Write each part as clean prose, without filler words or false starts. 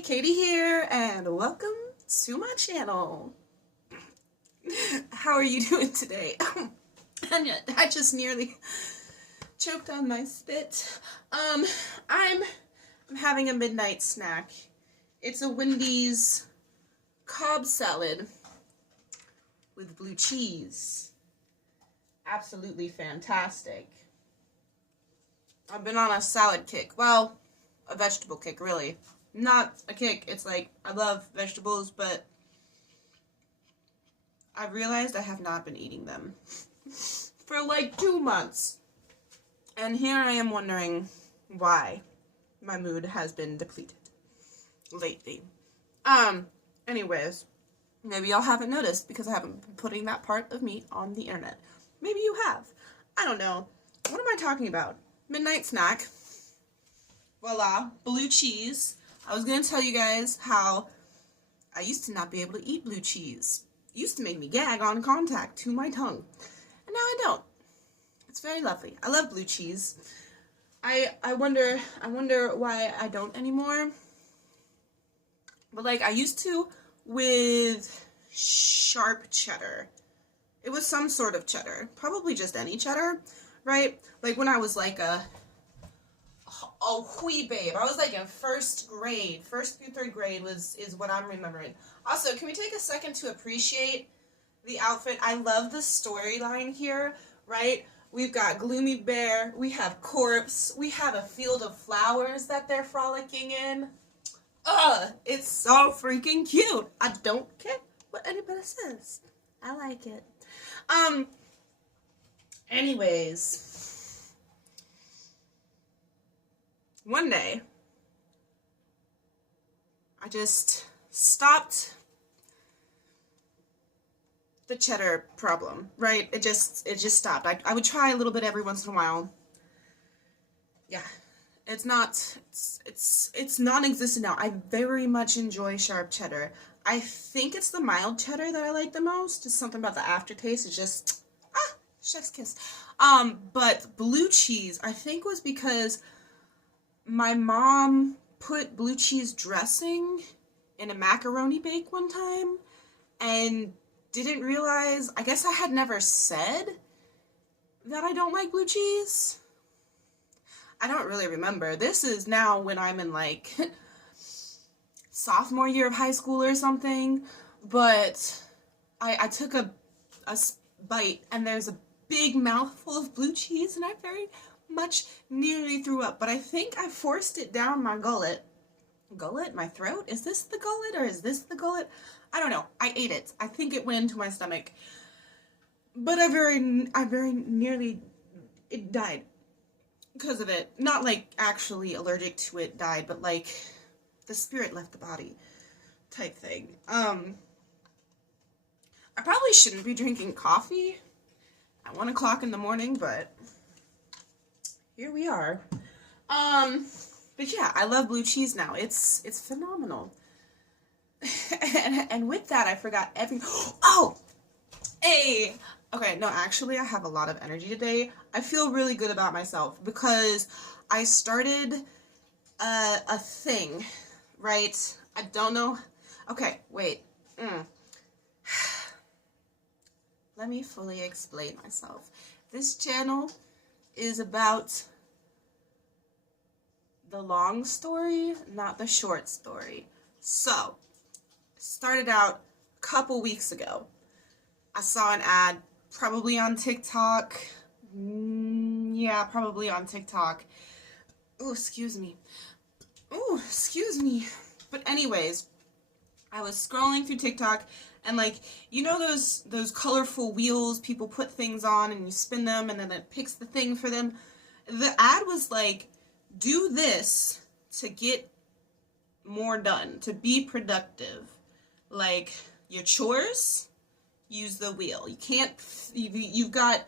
Hey, Katie here, and welcome to my channel. How are you doing today? And yet, I just nearly choked on my spit. I'm having a midnight snack. It's a Wendy's Cobb salad with blue cheese. Absolutely fantastic. I've been on a salad kick. Well, a vegetable kick, really. Not a kick. It's like, I love vegetables, but I've realized I have not been eating them for like 2 months. And here I am wondering why my mood has been depleted lately. Anyways, maybe y'all haven't noticed because I haven't been putting that part of me on the internet. Maybe you have. I don't know. What am I talking about? Midnight snack. Voila, blue cheese. I was going to tell you guys how I used to not be able to eat blue cheese. It used to make me gag on contact to my tongue. And now I don't. It's very lovely. I love blue cheese. I wonder why I don't anymore. But like I used to with sharp cheddar. It was some sort of cheddar. Probably just any cheddar, right? Like when I was like a wee babe. I was like in first grade. First through third grade is what I'm remembering. Also, can we take a second to appreciate the outfit? I love the storyline here, right? We've got Gloomy Bear, we have Corpse, we have a field of flowers that they're frolicking in. It's so freaking cute. I don't care what anybody says. I like it. Anyways. One day, I just stopped the cheddar problem, right? It just stopped. I would try a little bit every once in a while. Yeah, it's non-existent now. I very much enjoy sharp cheddar. I think it's the mild cheddar that I like the most. Just something about the aftertaste is just, chef's kiss. But blue cheese, I think was because my mom put blue cheese dressing in a macaroni bake one time and didn't realize, I guess I had never said that I don't like blue cheese. I don't really remember. This is now when I'm in like sophomore year of high school or something, but I took a bite and there's a big mouthful of blue cheese and I very much nearly threw up, but I think I forced it down my gullet. Gullet? My throat? Is this the gullet or is this the gullet? I don't know. I ate it. I think it went into my stomach. But I very nearly, it died because of it. Not like actually allergic to it died, but like the spirit left the body type thing. I probably shouldn't be drinking coffee at 1 o'clock in the morning, but here we are. But yeah, I love blue cheese now. It's phenomenal. and with that, I forgot hey! Okay, no, actually, I have a lot of energy today. I feel really good about myself because I started a thing, right? I don't know. Okay, wait. Let me fully explain myself. This channel is about the long story, not the short story. So, started out a couple weeks ago. I saw an ad, probably on TikTok. Yeah, probably on TikTok. Oh, excuse me. Oh, excuse me. But anyways, I was scrolling through TikTok and like, you know those colorful wheels people put things on and you spin them and then it picks the thing for them? The ad was like, do this to get more done, to be productive. Like, your chores, use the wheel. You can't, you've got,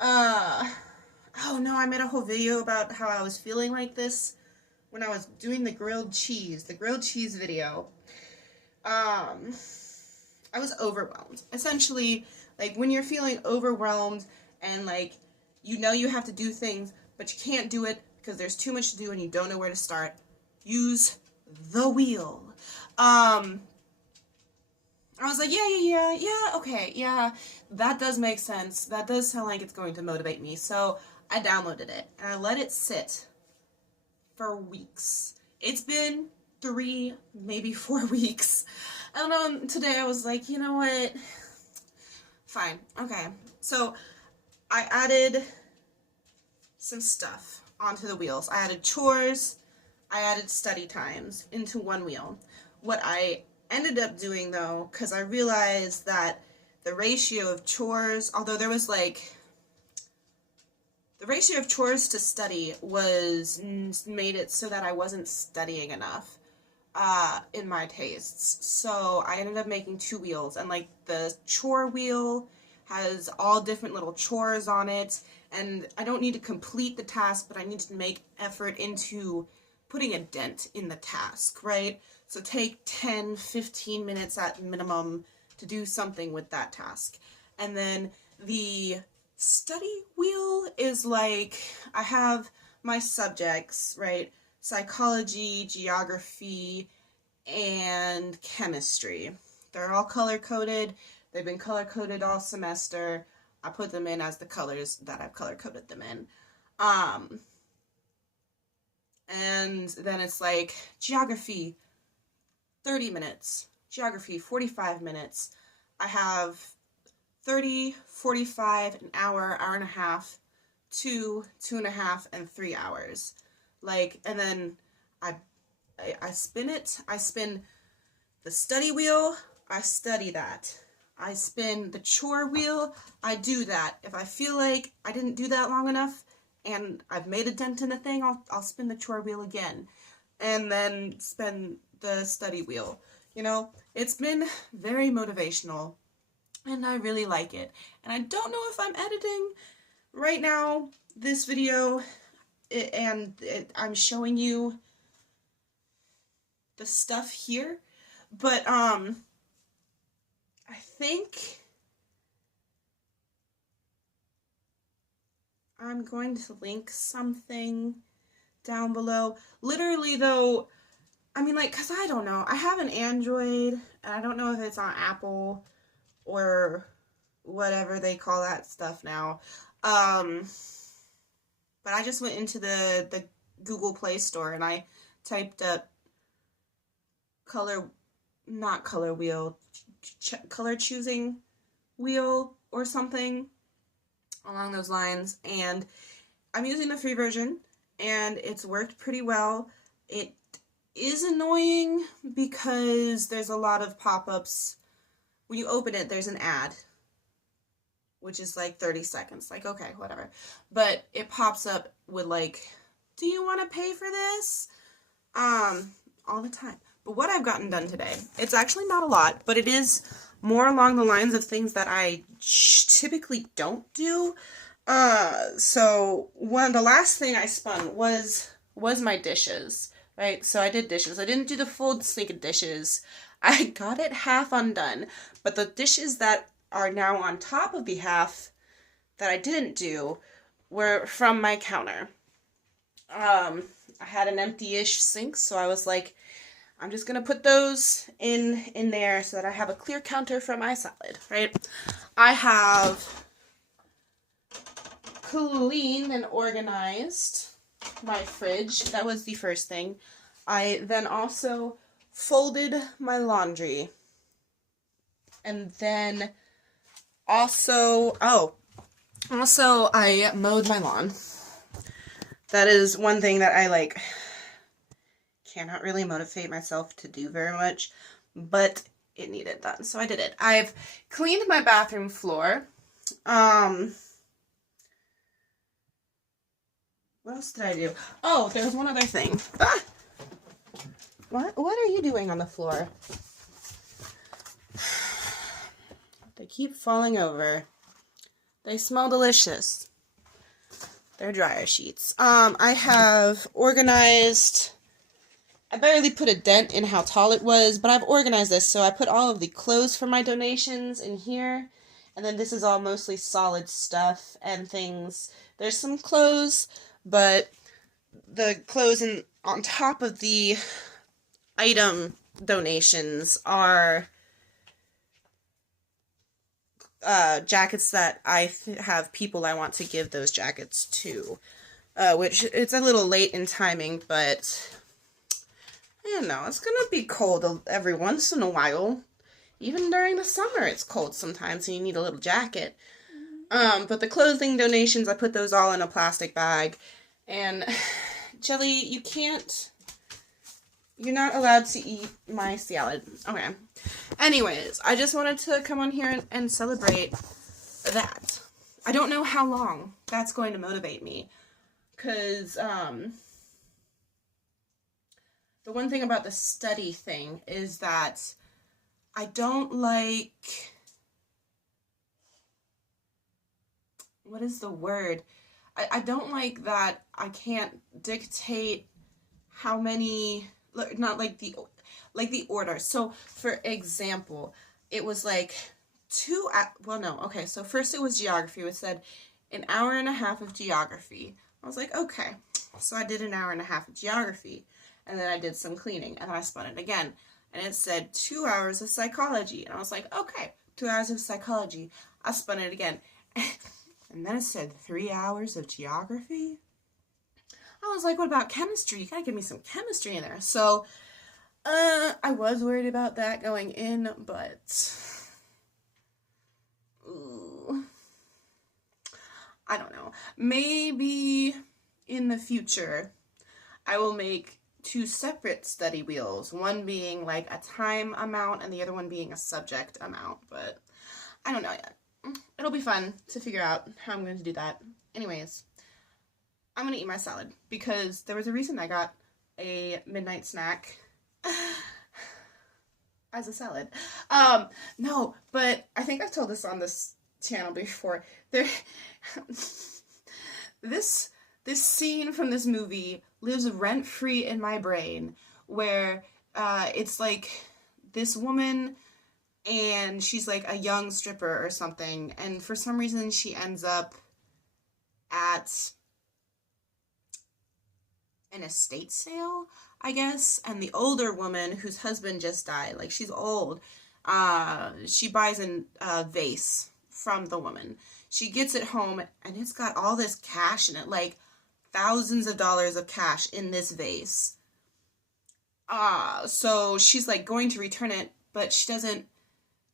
oh no, I made a whole video about how I was feeling like this when I was doing the grilled cheese video. I was overwhelmed. Essentially, like, when you're feeling overwhelmed and, like, you know you have to do things, but you can't do it because there's too much to do and you don't know where to start, use the wheel. I was like, yeah, okay, yeah, that does make sense. That does sound like it's going to motivate me. So I downloaded it and I let it sit for weeks. It's been 3, maybe 4 weeks. And today I was like, you know what? Fine, okay. So I added some stuff onto the wheels. I added chores, I added study times into one wheel. What I ended up doing though, because I realized that the ratio of chores, although there was like, the ratio of chores to study was made it so that I wasn't studying enough in my tastes. So I ended up making 2 wheels, and like the chore wheel has all different little chores on it, and I don't need to complete the task, but I need to make effort into putting a dent in the task, right? So take 10, 15 minutes at minimum to do something with that task. And then the study wheel is like, I have my subjects, right? Psychology, geography, and chemistry. They're all color-coded. They've been color-coded all semester. I put them in as the colors that I've color-coded them in. And then it's like geography, 30 minutes. Geography, 45 minutes. I have 30, 45, an hour, hour and a half, 2, 2.5, and 3 hours. Like, and then I spin it. I spin the study wheel. I study that. I spin the chore wheel. I do that. If I feel like I didn't do that long enough and I've made a dent in the thing, I'll spin the chore wheel again. And then spin the study wheel. You know, it's been very motivational, and I really like it. And I don't know if I'm editing right now this video, I'm showing you the stuff here, but I think I'm going to link something down below. Literally though, I mean, like, cause I don't know, I have an Android, and I don't know if it's on Apple or whatever they call that stuff now, but I just went into the Google Play Store and I typed up color choosing wheel or something along those lines, and I'm using the free version and it's worked pretty well. It is annoying because there's a lot of pop-ups. When you open it, there's an ad, which is like 30 seconds. Like, okay, whatever. But it pops up with like, do you want to pay for this? All the time. But what I've gotten done today, it's actually not a lot, but it is more along the lines of things that I typically don't do. So the last thing I spun was my dishes, right? So I did dishes. I didn't do the full sink of dishes. I got it half undone, but the dishes that are now on top of the half that I didn't do were from my counter. I had an empty-ish sink, so I was like, I'm just gonna put those in there so that I have a clear counter for my salad, right? I have cleaned and organized my fridge. That was the first thing. I then also folded my laundry. And then also I mowed my lawn. That is one thing that I cannot really motivate myself to do very much, but it needed done, so I did it. I've cleaned my bathroom floor. What else did I do? Oh, there's one other thing. Ah! What are you doing on the floor? They keep falling over. They smell delicious. They're dryer sheets. I have organized, I barely put a dent in how tall it was, but I've organized this. So I put all of the clothes for my donations in here. And then this is all mostly solid stuff and things. There's some clothes, but the clothes on top of the item donations are jackets that I have people I want to give those jackets to. Which it's a little late in timing, but you know, it's gonna be cold every once in a while. Even during the summer, it's cold sometimes, and you need a little jacket. But the clothing donations, I put those all in a plastic bag. And, Jelly, you're not allowed to eat my salad. Okay. Anyways, I just wanted to come on here and celebrate that. I don't know how long that's going to motivate me. Because, the one thing about the study thing is that I don't like, what is the word? I don't like that I can't dictate how many, not like the order. So, for example, it was like so first it was geography. It said an hour and a half of geography. I was like, okay. So I did an hour and a half of geography, and then I did some cleaning, and then I spun it again. And it said 2 hours of psychology. And I was like, okay, 2 hours of psychology. I spun it again. And then it said 3 hours of geography. I was like, what about chemistry? You gotta give me some chemistry in there. So, I was worried about that going in, but ooh, I don't know. Maybe in the future, I will make 2 separate study wheels, one being like a time amount and the other one being a subject amount, but I don't know yet. It'll be fun to figure out how I'm going to do that. Anyways, I'm going to eat my salad because there was a reason I got a midnight snack as a salad. No, but I think I've told this on this channel before. This scene from this movie lives rent-free in my brain, where it's like this woman, and she's like a young stripper or something, and for some reason she ends up at an estate sale, I guess, and the older woman whose husband just died, like she's old, she buys a vase from the woman. She gets it home, and it's got all this cash in it, like thousands of dollars of cash in this vase. So she's like going to return it, but she doesn't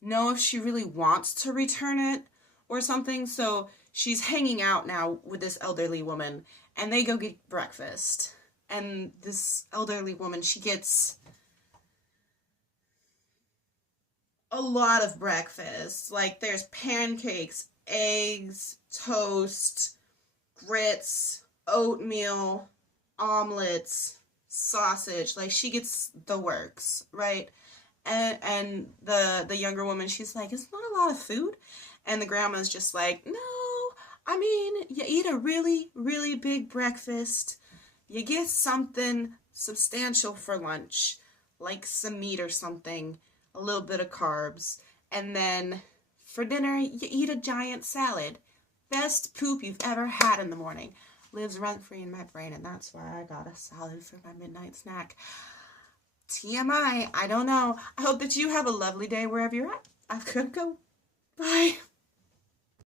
know if she really wants to return it or something. So she's hanging out now with this elderly woman, and they go get breakfast. And this elderly woman, she gets a lot of breakfast. Like there's pancakes, eggs, toast, grits, oatmeal, omelets, sausage. Like she gets the works, right? And the younger woman, she's like, it's not a lot of food. And the grandma's just like, no, I mean, you eat a really, really big breakfast. You get something substantial for lunch, like some meat or something, a little bit of carbs. And then for dinner, you eat a giant salad. Best poop you've ever had in the morning. Lives rent-free in my brain, and that's why I got a salad for my midnight snack. TMI, I don't know. I hope that you have a lovely day wherever you're at. I've got to go. Bye.